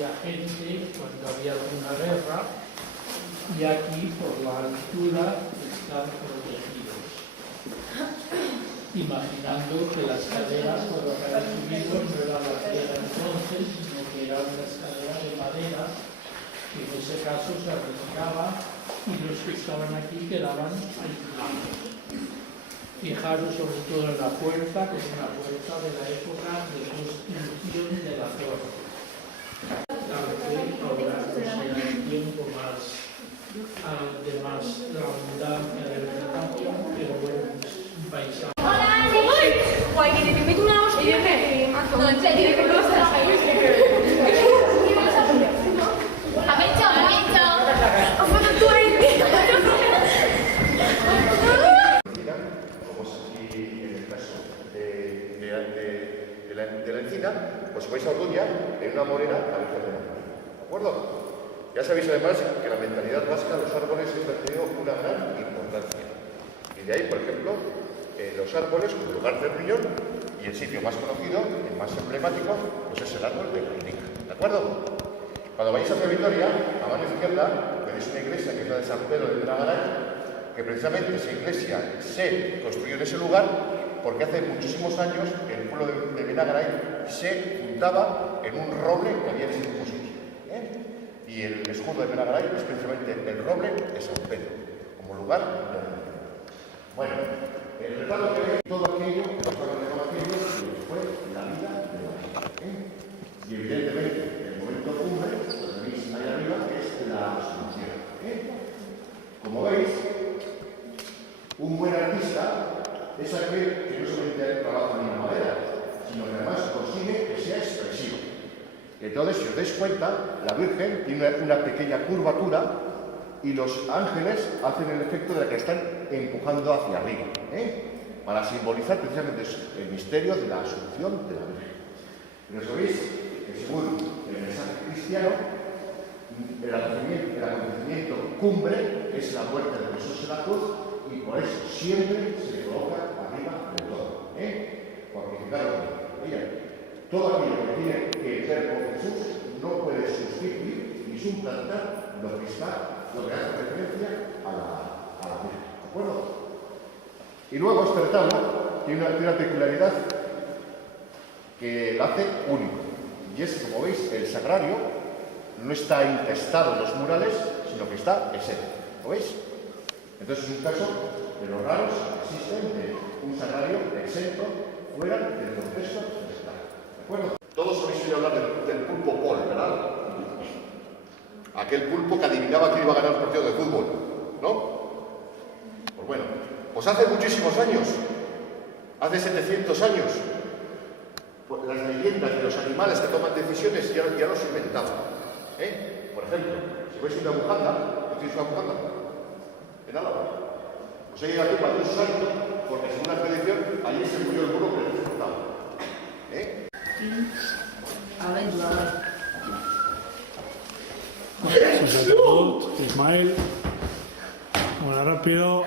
había gente cuando había alguna guerra, y aquí por la altura están protegidos, imaginando que la escalera por lo que han subido no era la que era entonces, sino que era una escalera de madera, que en ese caso se retiraba y los que estaban aquí quedaban aislados. Fijaros sobre todo en la puerta, que es una puerta de la época de construcción de la torre. Claro que ahora no será el tiempo de más la abundancia de vegetación, pero bueno, es un paisaje. Guay, que te meto una hostia que mato. No, en serio, ¿qué cosas? De la encina, pues vais a Orduña en una morena a Virgen de María. ¿De acuerdo? Ya sabéis además que la mentalidad vasca, los árboles siempre han tenido una gran importancia. Y de ahí, por ejemplo, los árboles como lugar del riñón y el sitio más conocido, el más emblemático, pues es el árbol de Guernica. ¿De acuerdo? Cuando vais hacia Vitoria, a mano izquierda, veréis una iglesia que es la de San Pedro de Benagaray, que precisamente esa iglesia se construyó en ese lugar porque hace muchísimos años el pueblo de Benagaray se juntaba en un roble que había en ese mismo sitio. Y el escudo de Benagaray es precisamente el roble de San Pedro, como lugar de reunión. Bueno, el retrato que veis, todo aquello que pasó en el Evangelio fue la vida de María. Y evidentemente, el momento cumbre, lo tenéis ahí arriba, es la Asunción. Como veis, un buen artista es aquel que no solamente trabaja en la madera, sino que además consigue que sea expresivo. Entonces, si os dais cuenta, la Virgen tiene una pequeña curvatura y los ángeles hacen el efecto de la que están empujando hacia arriba, para simbolizar precisamente el misterio de la Asunción de la Virgen. Pero sabéis que según el mensaje cristiano, el acontecimiento cumbre es la muerte de Jesús en la cruz, y por eso siempre se le coloca arriba de todo. Porque, claro, todo aquello que tiene que ver con Jesús no puede sustituir ni suplantar lo que hace referencia a la Virgen. ¿De acuerdo? Y luego este retablo tiene una peculiaridad que la hace único. Y es, como veis, el sagrario no está incrustado en los murales, sino que está exento. ¿Lo veis? Entonces es un caso de los raros que existen de un sagrario exento fuera del contexto vegetal. ¿De acuerdo? Todos habéis oído hablar del pulpo Paul, ¿verdad? Aquel pulpo que adivinaba que iba a ganar un partido de fútbol, ¿no? Pues bueno, pues hace muchísimos años, hace 700 años, pues las leyendas de los animales que toman decisiones ya no se inventaban. Por ejemplo, si veis una bujanda, ¿tenéis una bujanda? En Álava. Pues hay la tumba de un santo, porque según la tradición, allí se murió el burro que le transportaba. Sacerdot, Ismael, bueno, rápido.